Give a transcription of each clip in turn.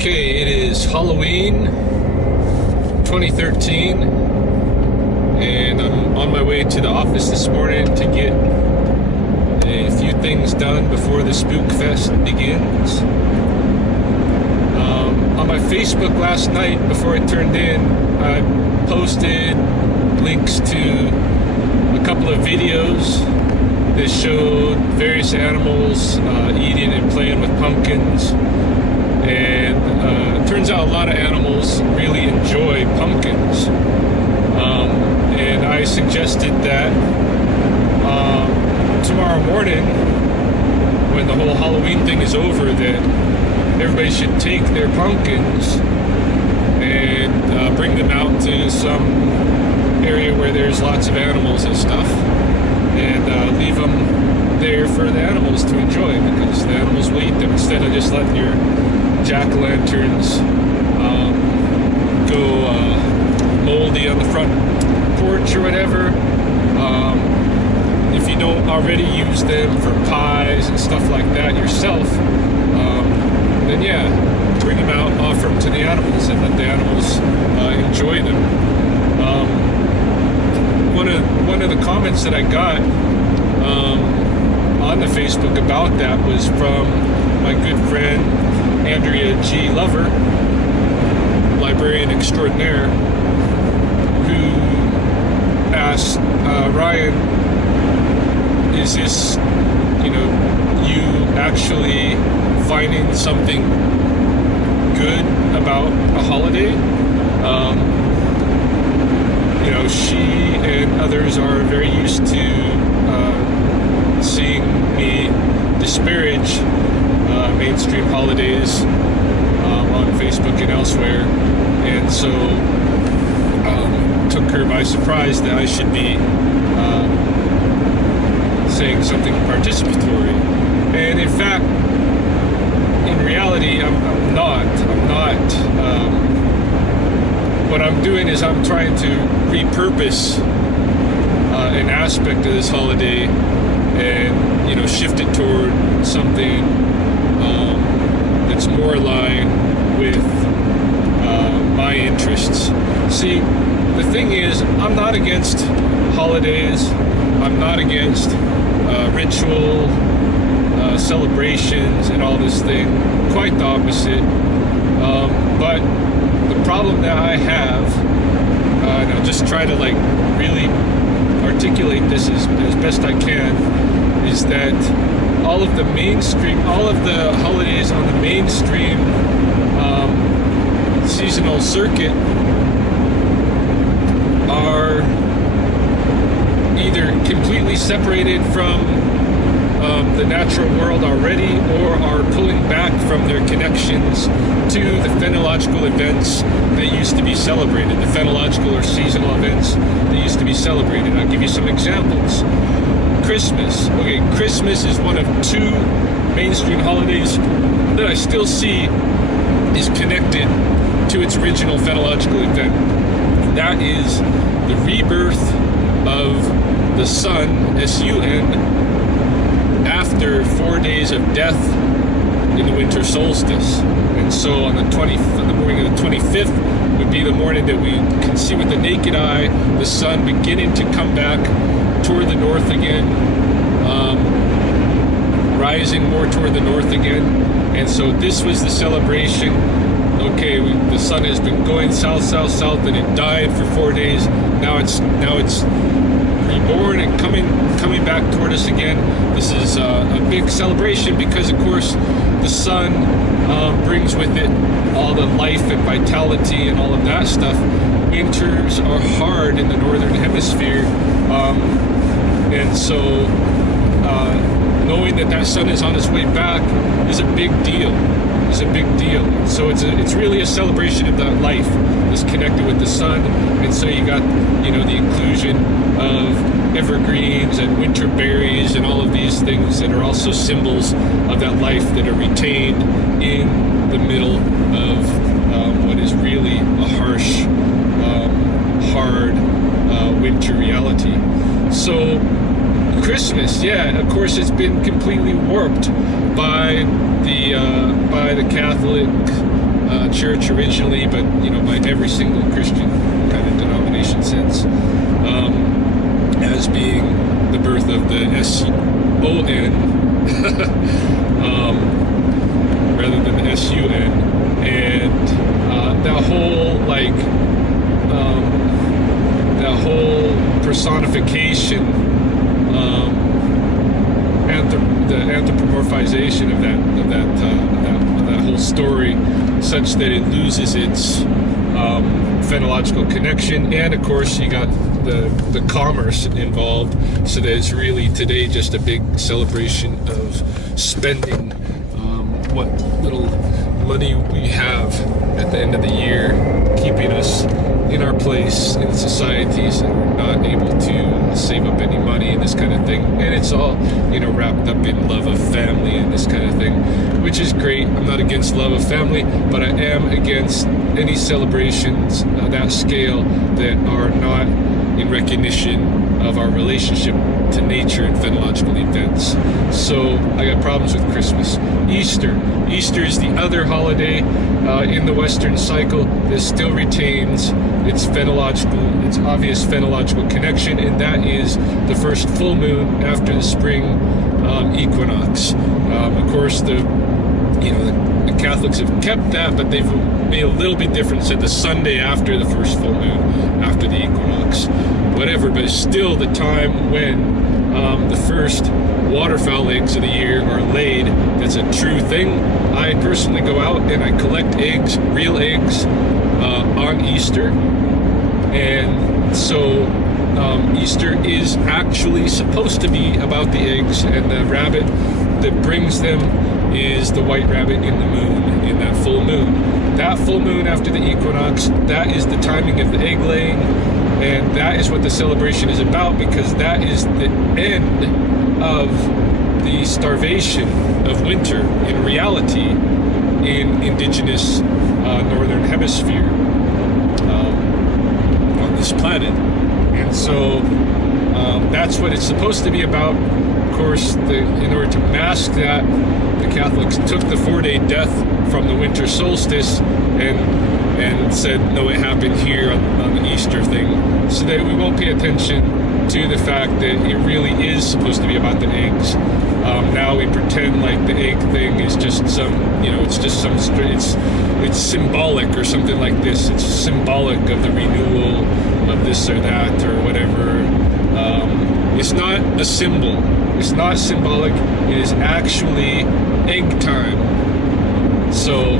Okay, it is Halloween 2013, and I'm on my way to the office this morning to get a few things done before the Spook Fest begins. On my Facebook last night, before I turned in, I posted links to a couple of videos that showed various animals eating and playing with pumpkins. And it turns out a lot of animals really enjoy pumpkins. And I suggested that tomorrow morning, when the whole Halloween thing is over, that everybody should take their pumpkins and bring them out to some area where there's lots of animals and stuff, and leave them there for the animals to enjoy, because the animals will eat them, instead of just letting your jack-o'-lanterns go moldy on the front porch or whatever. If you don't already use them for pies and stuff like that yourself, then yeah, bring them out, offer them to the animals, and let the animals enjoy them. One of the comments that I got on the Facebook about that was from my good friend Andrea G. Lover, librarian extraordinaire, who asked, Ryan, is this, you actually finding something good about a holiday? She and others are very used to seeing me disparage mainstream holidays on Facebook and elsewhere, and so took her by surprise that I should be saying something participatory. And in fact, in reality, I'm not. What I'm doing is I'm trying to repurpose an aspect of this holiday and shift it toward something that's more aligned with my interests. See, the thing is, I'm not against holidays. I'm not against ritual celebrations and all this thing. Quite the opposite. But the problem that I have, and I'll just try to really articulate this as best I can, is that all of the holidays on the mainstream seasonal circuit are either completely separated from the natural world already, or are pulling back from their connections to the phenological events that used to be celebrated, the phenological or seasonal events that used to be celebrated. I'll give you some examples. Christmas. Okay, Christmas is one of two mainstream holidays that I still see is connected to its original phenological event. That is the rebirth of the sun, S-U-N, after 4 days of death in the winter solstice. And so on the morning of the 25th would be the morning that we can see with the naked eye the sun beginning to come back toward the north again, rising more toward the north again. And so this was the celebration. Okay, the sun has been going south, south, south, and it died for 4 days. Now it's reborn and coming back toward us again. This is a big celebration because, of course, the sun brings with it all the life and vitality and all of that stuff. Winters are hard in the northern hemisphere, and so knowing that sun is on its way back is a big deal. So it's really a celebration of that life that's connected with the sun. And so you got the inclusion of evergreens and winter berries and all of these things that are also symbols of that life that are retained in the middle of what is really a harsh, hard winter reality. So Christmas, yeah, of course, it's been completely warped by the Catholic church originally, but by every single Christian kind of denomination sense, as being the birth of the S-O-N rather than the S-U-N, and that whole that whole personification, the anthropomorphization of that whole story, such that it loses its phenological connection, and of course you got the commerce involved, so that it's really today just a big celebration of spending what little money we have at the end of the year, keeping us in our place in societies, and we're not able to save up any money and this kind of thing. And it's all wrapped up in love of family and this kind of thing, which is great. I'm not against love of family, but I am against any celebrations of that scale that are not in recognition of our relationship to nature and phenological events. So I got problems with Christmas. Easter is the other holiday in the Western cycle that still retains its obvious phenological connection, and that is the first full moon after the spring equinox. Of course, the Catholics have kept that, but they've made a little bit different, said the Sunday after the first full moon, after the equinox, whatever, but it's still the time when the first waterfowl eggs of the year are laid. That's a true thing. I personally go out and I collect eggs, real eggs, on Easter, and so Easter is actually supposed to be about the eggs, and the rabbit that brings them is the white rabbit in the moon, in that full moon. That full moon after the equinox, that is the timing of the egg laying, and that is what the celebration is about, because that is the end of the starvation of winter in reality in indigenous northern hemisphere on this planet. And so that's what it's supposed to be about. Of course, in order to mask that, the Catholics took the 4-day death from the winter solstice and said, no, it happened here on the Easter thing, so that we won't pay attention to the fact that it really is supposed to be about the eggs. Now we pretend like the egg thing is just some, it's just some, it's symbolic or something like this. It's symbolic of the renewal of this or that or whatever. It's not a symbol. It's not symbolic. It is actually egg time. So,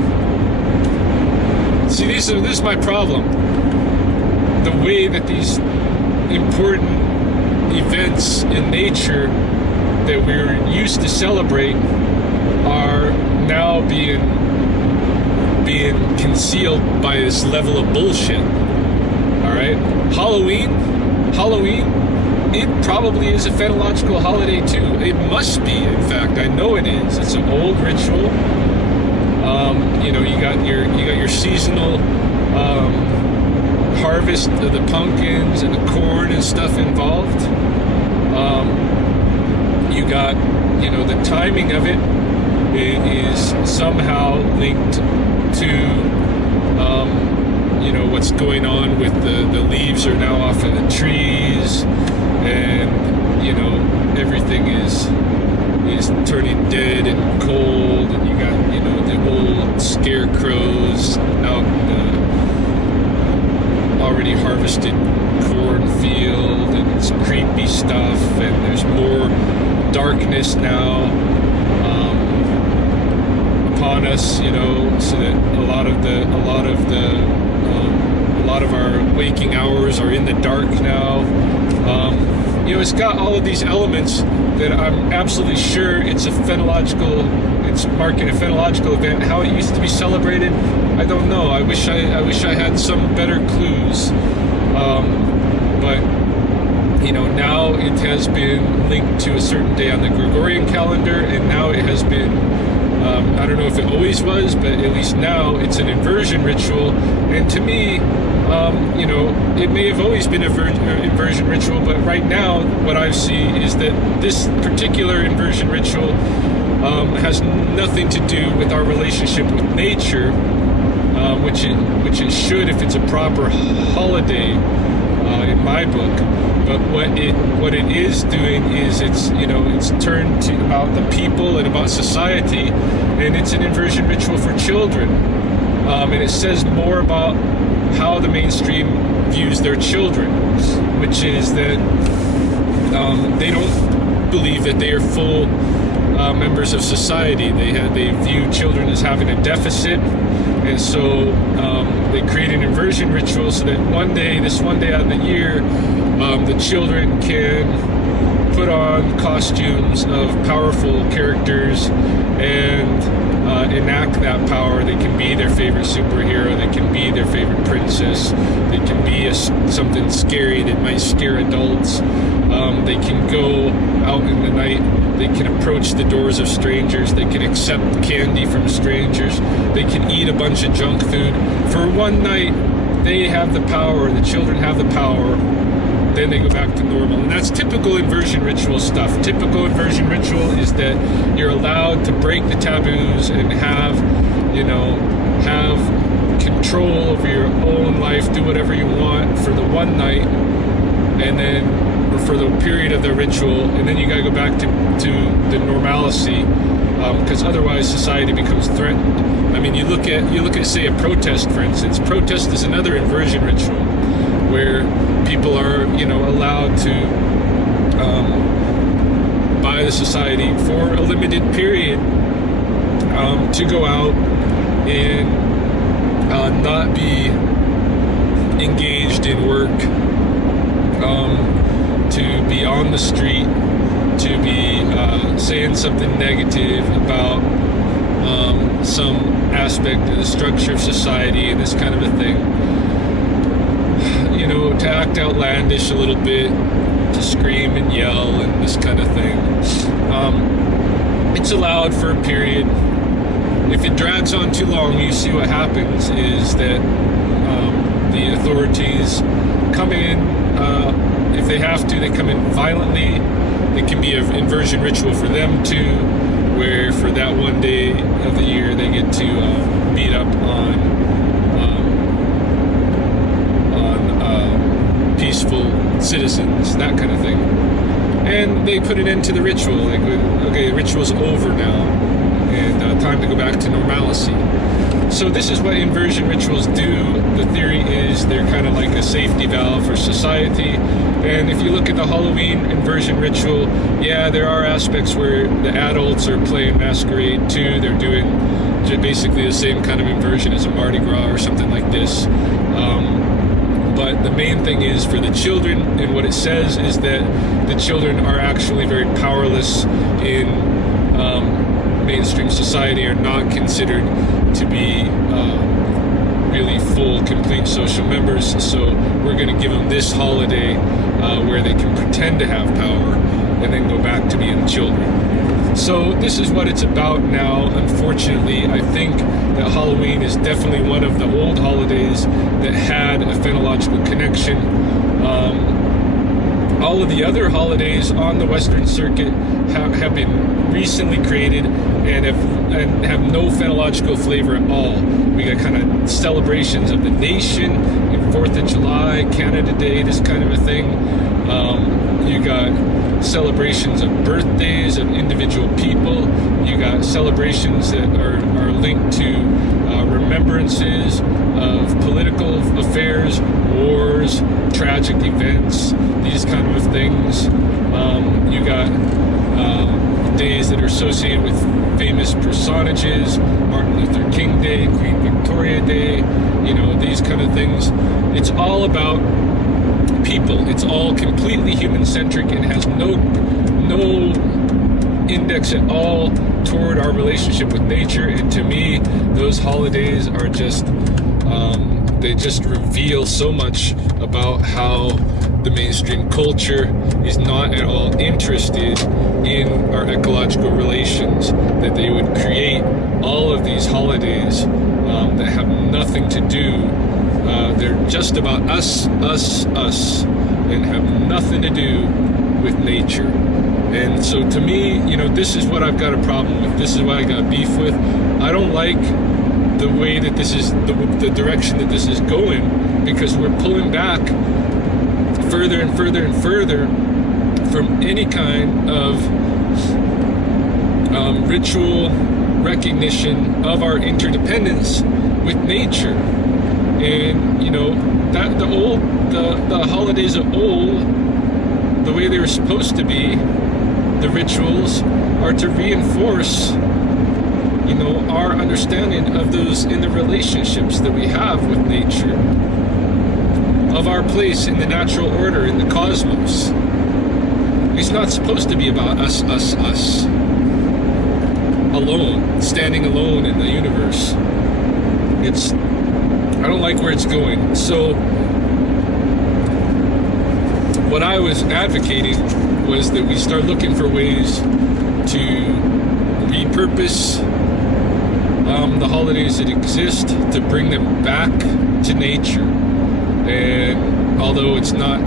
see, this is my problem. The way that these important events in nature that we're used to celebrate are now being concealed by this level of bullshit. All right, Halloween, it probably is a phenological holiday too. It must be, in fact. I know it is. It's an old ritual. You got your seasonal harvest of the pumpkins and the corn and stuff involved. You got, the timing of it is somehow linked to, what's going on with the leaves are now off of the trees, and, everything is turning dead and cold, and you got, the old scarecrows out in the already harvested cornfield, and it's creepy stuff, and there's more darkness now upon us, so that a lot of our waking hours are in the dark now. It's got all of these elements that I'm absolutely sure it's marking a phenological event. How it used to be celebrated, I don't know. I wish I had some better clues. But now it has been linked to a certain day on the Gregorian calendar, and now it has been, I don't know if it always was, but at least now it's an inversion ritual. And to me, it may have always been an inversion ritual, but right now what I see is that this particular inversion ritual has nothing to do with our relationship with nature, which it should if it's a proper holiday in my book. But what it is doing is it's turned to about the people and about society, and it's an inversion ritual for children, and it says more about how the mainstream views their children, which is that they don't believe that they are full members of society. They view children as having a deficit, and so they create an inversion ritual so that this one day out of the year, the children can put on costumes of powerful characters and enact that power. They can be their favorite superhero, they can be their favorite princess, they can be something scary that might scare adults. They can go out in the night, they can approach the doors of strangers, they can accept candy from strangers, they can eat a bunch of junk food. For one night, they have the power, the children have the power, then they go back to normal. And that's typical inversion ritual stuff. Typical inversion ritual is that you're allowed to break the taboos and have control over your own life, do whatever you want for the one night, and then for the period of the ritual, and then you gotta go back to the normalcy, because otherwise society becomes threatened. I mean, you look at say a protest, for instance. Protest is another inversion ritual where people are allowed to by the society for a limited period to go out and not be engaged in work, to be on the street, to be saying something negative about some aspect of the structure of society and this kind of a thing. To act outlandish a little bit, to scream and yell and this kind of thing. It's allowed for a period. If it drags on too long, you see what happens is that the authorities come in. If they have to, they come in violently. It can be an inversion ritual for them too, where for that one day of the year they get to beat up on peaceful citizens, that kind of thing. And they put an end to the ritual. Like, okay, the ritual's over now, and time to go back to normalcy. So this is what inversion rituals do. The theory is they're kind of like a safety valve for society. And if you look at the Halloween inversion ritual, yeah, there are aspects where the adults are playing masquerade too. They're doing basically the same kind of inversion as a Mardi Gras or something like this. But the main thing is for the children, and what it says is that the children are actually very powerless in mainstream society, are not considered to be really full, complete social members. So we're going to give them this holiday where they can pretend to have power and then go back to being children. So this is what it's about now. Unfortunately, I think that Halloween is definitely one of the old holidays that had a phenological connection. All of the other holidays on the Western Circuit have been recently created and have no phenological flavor at all. We got kind of celebrations of the nation, 4th of July, Canada Day, this kind of a thing. You got celebrations of birthdays of individual people. You got celebrations that are linked to remembrances of political affairs, wars, tragic events, these kind of things. You got days that are associated with famous personages, Martin Luther King Day, Queen Victoria Day, these kind of things. It's all about people. It's all completely human-centric and has no index at all toward our relationship with nature. And to me, those holidays are just they just reveal so much about how the mainstream culture is not at all interested in our ecological relations, that they would create all of these holidays that have nothing to do. They're just about us, and have nothing to do with nature. And so to me, this is what I've got a problem with. This is what I got beef with. I don't like the way that this is, the direction that this is going, because we're pulling back further and further and further from any kind of ritual recognition of our interdependence with nature. And you know, that the holidays of old, the way they were supposed to be, the rituals are to reinforce, you know, our understanding of those in the relationships that we have with nature, of our place in the natural order, in the cosmos. It's not supposed to be about us alone, standing alone in the universe. I don't like where it's going. So what I was advocating was that we start looking for ways to repurpose the holidays that exist, to bring them back to nature. And although it's not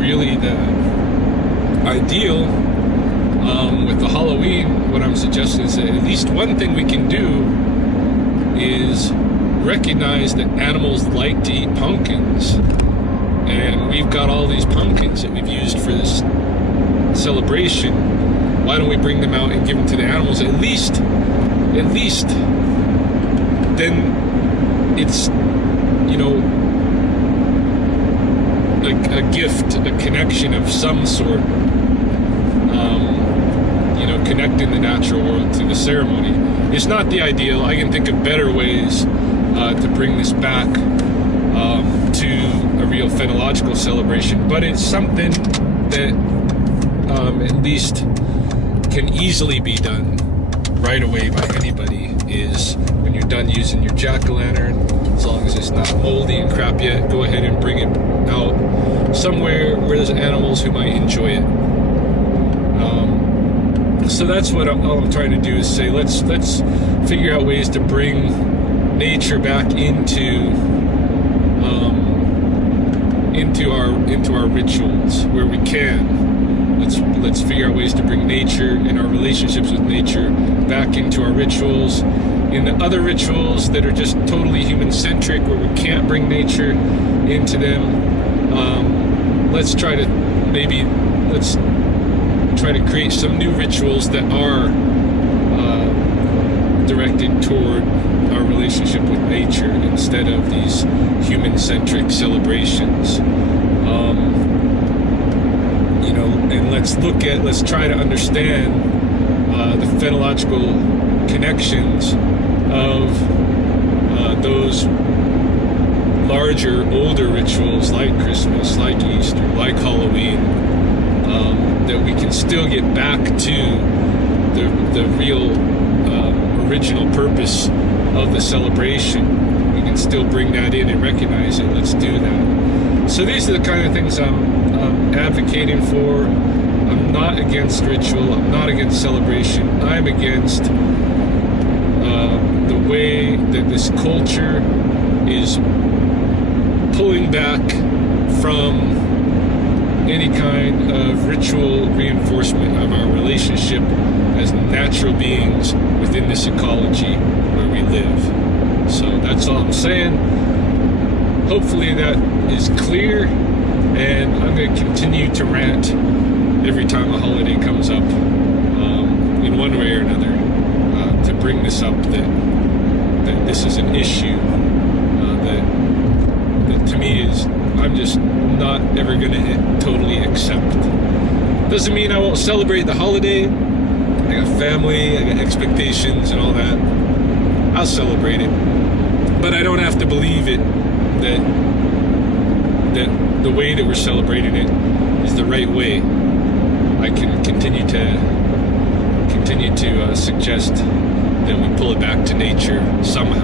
really the ideal with the Halloween, what I'm suggesting is that at least one thing we can do is recognize that animals like to eat pumpkins, and we've got all these pumpkins that we've used for this celebration. Why don't we bring them out and give them to the animals? At least then it's, you know, a gift, a connection of some sort, you know, connecting the natural world to the ceremony. It's not the ideal. I can think of better ways to bring this back to a real phenological celebration, but it's something that at least can easily be done right away by anybody. Is when you're done using your jack-o'-lantern, as long as it's not moldy and crap yet, go ahead and bring it out somewhere where there's animals who might enjoy it. So that's what all I'm trying to do is say, let's figure out ways to bring nature back into our rituals where we can. Let's figure out ways to bring nature and our relationships with nature back into our rituals. In the other rituals that are just totally human-centric, where we can't bring nature into them, let's try to create some new rituals that are directed toward our relationship with nature instead of these human-centric celebrations. You know, and let's try to understand the phenological connections of those larger, older rituals like Christmas, like Easter, like Halloween, that we can still get back to the real original purpose of the celebration. We can still bring that in and recognize it. Let's do that. So these are the kind of things I'm advocating for. I'm not against ritual. I'm not against celebration. I'm against the way that this culture is pulling back from any kind of ritual reinforcement of our relationship as natural beings within this ecology where we live. So that's all I'm saying. Hopefully that is clear, and I'm going to continue to rant every time a holiday comes up, in one way or another, to bring this up, that this is an issue that to me is, I'm just not ever going to totally accept. Doesn't mean I won't celebrate the holiday. I got family, I got expectations and all that. I'll celebrate it. But I don't have to believe it, that the way that we're celebrating it is the right way. I can continue to suggest that we pull it back to nature somehow.